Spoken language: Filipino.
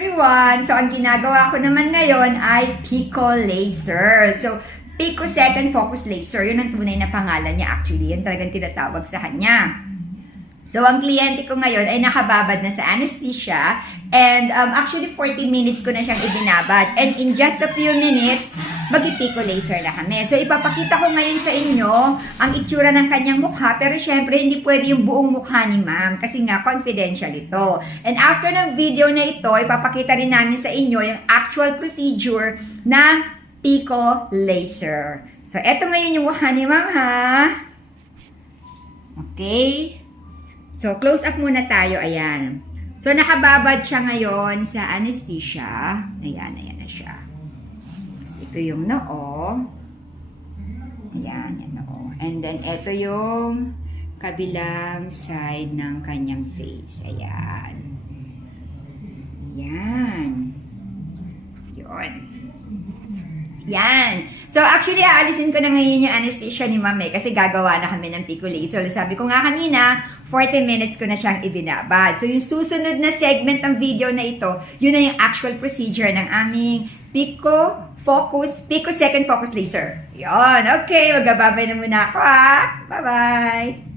everyone! So, ang ginagawa ko naman ngayon ay Pico Laser. So, Pico Second Focus Laser, yun ang tunay na pangalan niya actually. Yan talagang tinatawag sa kanya. So, ang kliyente ko ngayon ay nakababad na sa anesthesia. And actually, 40 minutes ko na siyang ibinabad. And in just a few minutes, mag-Pico Laser na kami. So, ipapakita ko ngayon sa inyo ang itsura ng kanyang mukha. Pero syempre, hindi pwede yung buong mukha ni ma'am. Kasi nga, confidential ito. And after ng video na ito, ipapakita rin namin sa inyo yung actual procedure na Pico Laser. So, eto ngayon yung mukha ni ma'am, ha? Okay. So, close up muna tayo. Ayan. So, nakababad siya ngayon sa anesthesia. Ayan, ayan na siya. So, ito yung noo. Ayan, yung noo. And then, ito yung kabilang side ng kanyang face. Ayan. Ayan. Yun. Yan. So, actually, aalisin ko na ngayon yung anesthesia ni ma'am kasi gagawa na kami ng Pico Laser. Sabi ko nga kanina, 40 minutes ko na siyang ibinabad. So, yung susunod na segment ng video na ito, yun na yung actual procedure ng aming Pico Second Focus Laser. Yun. Okay, magbababay na muna ako ha. Bye-bye.